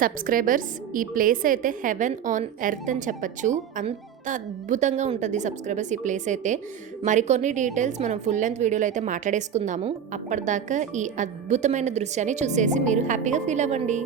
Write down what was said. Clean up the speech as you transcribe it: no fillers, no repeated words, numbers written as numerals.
Subscribers, ఈ place అయితే haven on earth అని చెప్పొచ్చు. అంత అద్భుతంగా ఉంటది సబ్స్క్రైబర్స్ ఈ ప్లేస్ అయితే. మరికొన్ని డీటెయిల్స్ మనం ఫుల్ లెంగ్త్ వీడియోలో అయితే మాట్లాడేసుకుందాము. అప్పటిదాకా ఈ అద్భుతమైన దృశ్యాన్ని చూసేసి మీరు హ్యాపీగా ఫీల్ అవ్వండి.